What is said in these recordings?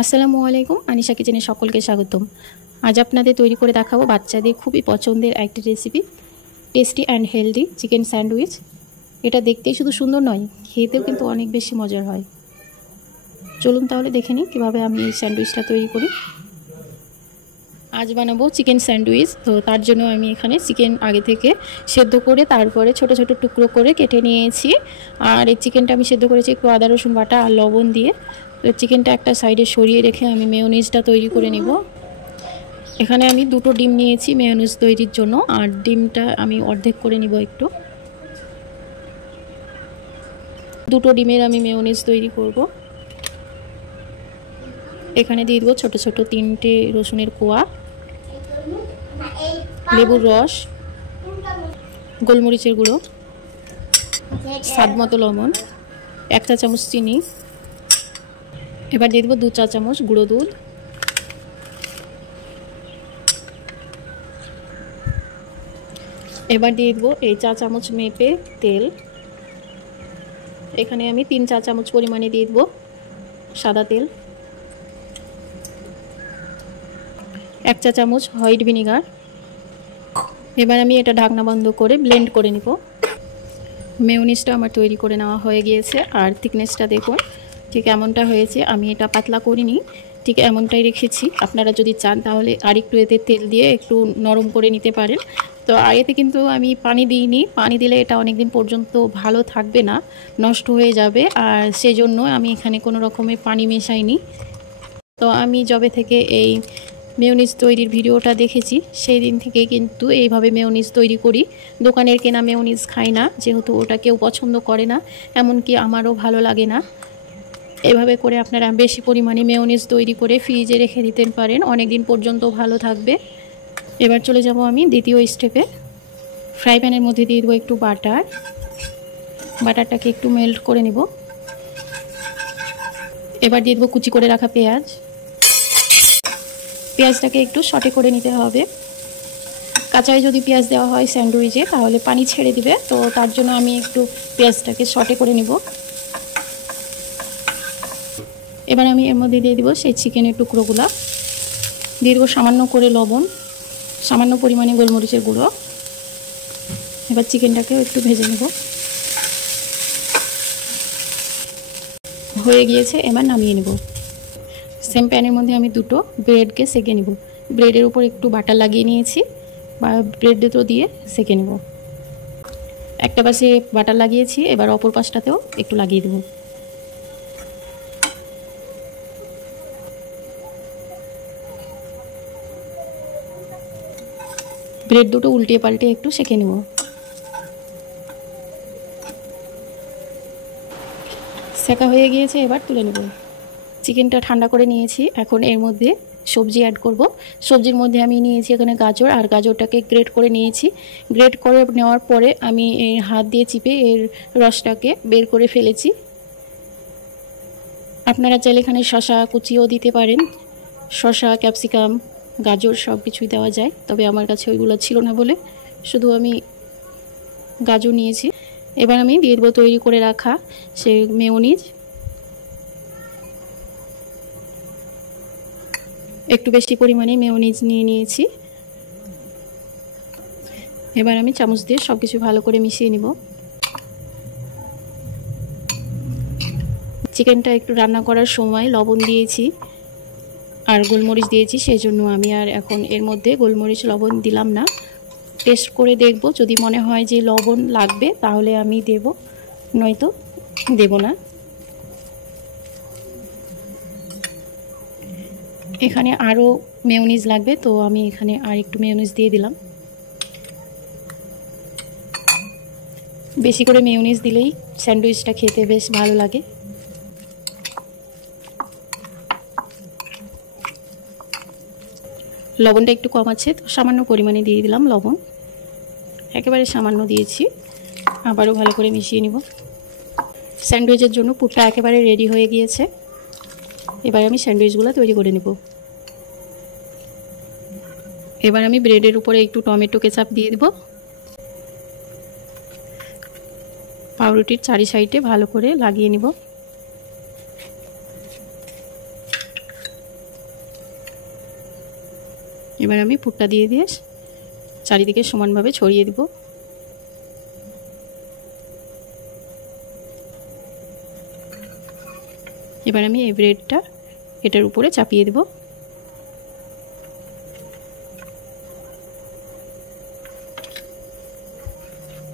আসসালামু আলাইকুম, আনিশা কিচেনে সকলকে স্বাগতম। আজ আপনাদের তৈরি করে দেখাবো বাচ্চাদের খুবই পছন্দের একটি recipe, tasty and healthy chicken sandwich. এটা দেখতেই শুধু সুন্দর নয়, খেতেও কিন্তু অনেক বেশি মজার হয়। চলুন তাহলে দেখে নিই কীভাবে আমি এই স্যান্ডউইচটা তৈরি করি। আজ বানাবো চিকেন স্যান্ডউইচ। তো তার জন্য আমি এখানে চিকেন আগে থেকে সেদ্ধ করে তারপরে ছোট ছোট টুকরো করে কেটে নিয়েছি। আর এই চিকেনটা আমি সেদ্ধ করেছি একটু আদা রসুন বাটা আর লবণ দিয়ে। তো চিকেনটা একটা সাইডে সরিয়ে রেখে আমি মেয়োনিজটা তৈরি করে নেব। এখানে আমি দুটো ডিম নিয়েছি মেয়োনিজ তৈরির জন্য, আর ডিমটা আমি অর্ধেক করে নিব। একটু দুটো ডিমের আমি মেয়োনিজ তৈরি করব। এখানে দিয়ে দেবো ছোটো ছোটো 3টে রসুনের কোয়া, লেবুর রস, গোলমরিচের গুঁড়ো, স্বাদ মতো লবণ, 1 চা চামচ চিনি। এবার দিয়ে দেবো 2 চা চামচ গুঁড়ো দুধ। এবার দিয়ে দেবো এই 1 চা চামচ মেপে তেল। এখানে আমি 3 চা চামচ পরিমাণে দিয়ে দেবো সাদা তেল, 1 চা চামচ হোয়াইট ভিনিগার। এবার আমি এটা ঢাকনা বন্ধ করে ব্লেন্ড করে নিব। মেয়োনিজটা আমার তৈরি করে নেওয়া হয়ে গিয়েছে, আর থিকনেসটা দেখুন ঠিক এমনটা হয়েছে। আমি এটা পাতলা করিনি, ঠিক এমনটাই রেখেছি। আপনারা যদি চান তাহলে আরেকটু এতে তেল দিয়ে একটু নরম করে নিতে পারেন। তো এতে কিন্তু আমি পানি দিইনি, পানি দিলে এটা অনেক দিন পর্যন্ত ভালো থাকবে না, নষ্ট হয়ে যাবে। আর সেজন্য আমি এখানে কোনো রকমের পানি মেশাইনি। তো আমি যবে থেকে এই মেয়োনিজ তৈরির ভিডিওটা দেখেছি সেই দিন থেকে কিন্তু এইভাবে মেয়োনিজ তৈরি করি। দোকানের কেনা মেয়োনিজ খাই না, যেহেতু ওটা কেউ পছন্দ করে না, এমনকি আমারও ভালো লাগে না। এভাবে করে আপনারা বেশি পরিমাণে মেয়োনিজ তৈরি করে ফ্রিজে রেখে দিতে পারেন, অনেক দিন পর্যন্ত ভালো থাকবে। এবার চলে যাব আমি দ্বিতীয় স্টেপে। ফ্রাই প্যানের মধ্যে দিয়ে দেবো একটু বাটার। বাটারটাকে একটু মেল্ট করে নেব। এবার দিয়ে দেবো কুচি করে রাখা পেঁয়াজ। পেঁয়াজটাকে একটু সটে করে নিতে হবে। কাঁচায় যদি পেঁয়াজ দেওয়া হয় স্যান্ডউইচে তাহলে পানি ছেড়ে দিবে, তো তার জন্য আমি একটু পেঁয়াজটাকে সটে করে নিব। এবার আমি এর মধ্যে দিয়ে দিব সেই চিকেনের টুকরোগুলো, দিয়ে দেবো সামান্য করে লবণ, সামান্য পরিমাণে গোলমরিচের গুঁড়ো। এবার চিকেনটাকেও একটু ভেজে নেব। হয়ে গিয়েছে, এবার নামিয়ে নেব। সেম প্যানের মধ্যে আমি দুটো ব্রেডকে সেঁকে নেব। ব্রেডের উপর একটু বাটার লাগিয়ে নিয়েছি, বা ব্রেড দুটো দিয়ে সেঁকে নেব। একটা পাশে বাটার লাগিয়েছি, এবার অপর পাশটাতেও একটু লাগিয়ে দেব। ব্রেড দুটো উল্টে পাল্টে একটু সেঁকে নেব। সেঁকা হয়ে গিয়েছে, এবার তুলে নেব। চিকেনটা ঠান্ডা করে নিয়েছি, এখন এর মধ্যে সবজি অ্যাড করব। সবজির মধ্যে আমি নিয়েছি এখানে গাজর, আর গাজরটাকে গ্রেট করে নিয়েছি। গ্রেট করে নেওয়ার পরে আমি এর হাত দিয়ে চিপে এর রসটাকে বের করে ফেলেছি। আপনারা চাইলে এখানে শসা কুচিও দিতে পারেন। শসা, ক্যাপসিকাম, গাজর সব কিছুই দেওয়া যায়, তবে আমার কাছে ওইগুলো ছিল না বলে শুধু আমি গাজর নিয়েছি। এবার আমি দিয়ে দেবো তৈরি করে রাখা সেই মেয়োনিজ। একটু বেশি পরিমাণে মেয়োনিজ নিয়ে নিয়েছি। এবার আমি চামচ দিয়ে সব কিছু ভালো করে মিশিয়ে নিব। চিকেনটা একটু রান্না করার সময় লবণ দিয়েছি আর গোলমরিচ দিয়েছি, সেই জন্য আমি আর এখন এর মধ্যে গোলমরিচ লবণ দিলাম না। টেস্ট করে দেখব, যদি মনে হয় যে লবণ লাগবে তাহলে আমি দেব, নয়তো দেব না। এখানে আরও মেয়োনিজ লাগবে, তো আমি এখানে আর একটু মেয়োনিজ দিয়ে দিলাম। বেশি করে মেয়োনিজ দিলেই স্যান্ডউইচটা খেতে বেশ ভালো লাগে। লবণটা একটু কম আছে, তো সামান্য পরিমাণে দিয়ে দিলাম লবণ, একেবারে সামান্য দিয়েছি। আবারও ভালো করে মিশিয়ে নিব। স্যান্ডউইচের জন্য পুরটা একেবারে রেডি হয়ে গিয়েছে। এবার আমি স্যান্ডউইচগুলো তৈরি করে নেব। এবার আমি ব্রেডের উপরে একটু টমেটো কেচাপ দিয়ে দেব। পাউরুটির চারি সাইডে ভালো করে লাগিয়ে নিব। এবার আমি পুরটা দিয়ে দিয়ে চারিদিকে সমানভাবে ছড়িয়ে দেব। এবার আমি এই ব্রেডটা এটার উপরে চাপিয়ে দেব।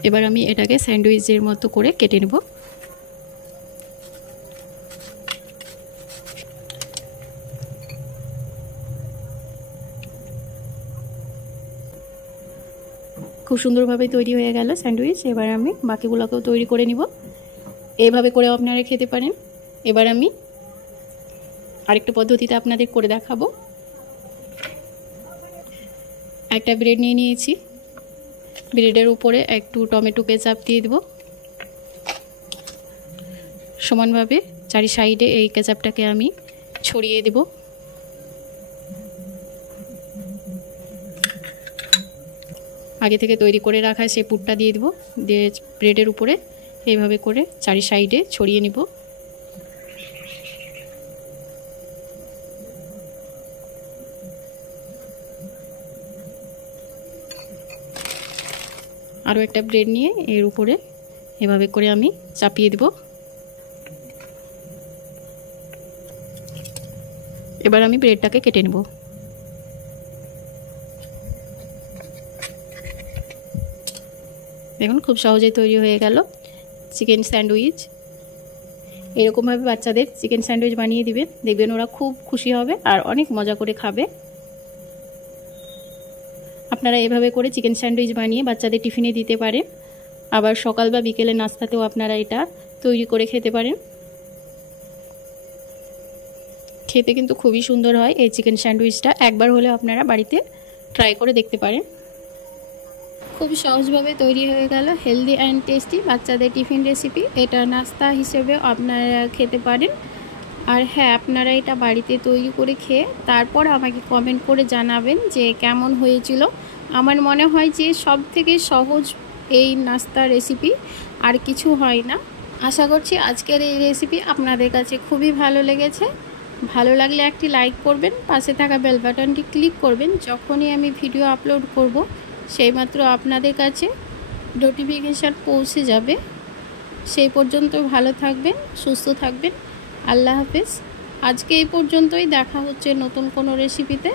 এবার আমি এটাকে স্যান্ডউইচের মতো করে কেটে নেব। খুব সুন্দরভাবে তৈরি হয়ে গেল স্যান্ডউইচ। এবার আমি বাকিগুলোকেও তৈরি করে নিব। এইভাবে করেও আপনারা খেতে পারেন। এবার আমি আরেকটা পদ্ধতিতে আপনাদের করে দেখাবো। একটা ব্রেড নিয়ে নিয়েছি, ব্রেডের উপরে একটু টমেটো কেচাপ দিয়ে দেব। সমানভাবে চারি সাইডে এই কেচাপটাকে আমি ছড়িয়ে দেব। আগে থেকে তৈরি করে রাখা সেই পুরটা দিয়ে দেব, দিয়ে ব্রেডের উপরে এইভাবে করে চারি সাইডে ছড়িয়ে নিব। আরও একটা ব্রেড নিয়ে এর উপরে এভাবে করে আমি চাপিয়ে দেব। এবার আমি ব্রেডটাকে কেটে নেব। দেখুন খুব সহজেই তৈরি হয়ে গেল চিকেন স্যান্ডউইচ। এরকমভাবে বাচ্চাদের চিকেন স্যান্ডউইচ বানিয়ে দিবেন, দেখবেন ওরা খুব খুশি হবে আর অনেক মজা করে খাবে। আপনারা এভাবে করে চিকেন স্যান্ডউইচ বানিয়ে বাচ্চাদের টিফিনে দিতে পারেন। আবার সকাল বা বিকেলে নাস্তাতেও আপনারা এটা তৈরি করে খেতে পারেন। খেতে কিন্তু খুবই সুন্দর হয় এই চিকেন স্যান্ডউইচটা। একবার হলে আপনারা বাড়িতে ট্রাই করে দেখতে পারেন। খুব সহজভাবে তৈরি হয়ে গেল হেলদি অ্যান্ড টেস্টি বাচ্চাদের টিফিন রেসিপি। এটা নাস্তা হিসেবে আপনারা খেতে পারেন। আর হ্যাঁ, আপনারা এটা বাড়িতে তৈরি করে খেয়ে তারপর আমাকে কমেন্ট করে জানাবেন যে কেমন হয়েছিল। আমার মনে হয় যে সবথেকে সহজ এই নাস্তা রেসিপি, আর কিছু হয় না। আশা করছি আজকের এই রেসিপি আপনাদের কাছে খুবই ভালো লেগেছে। ভালো লাগলে একটি লাইক করবেন, পাশে থাকা বেল বাটনটি ক্লিক করবেন। যখনই আমি ভিডিও আপলোড করব সেইমাত্র আপনাদের কাছে নোটিফিকেশান পৌঁছে যাবে। সেই পর্যন্ত ভালো থাকবেন, সুস্থ থাকবেন। আল্লাহ হাফেজ। আজকে এই পর্যন্তই, দেখা হচ্ছে নতুন কোনো রেসিপিতে।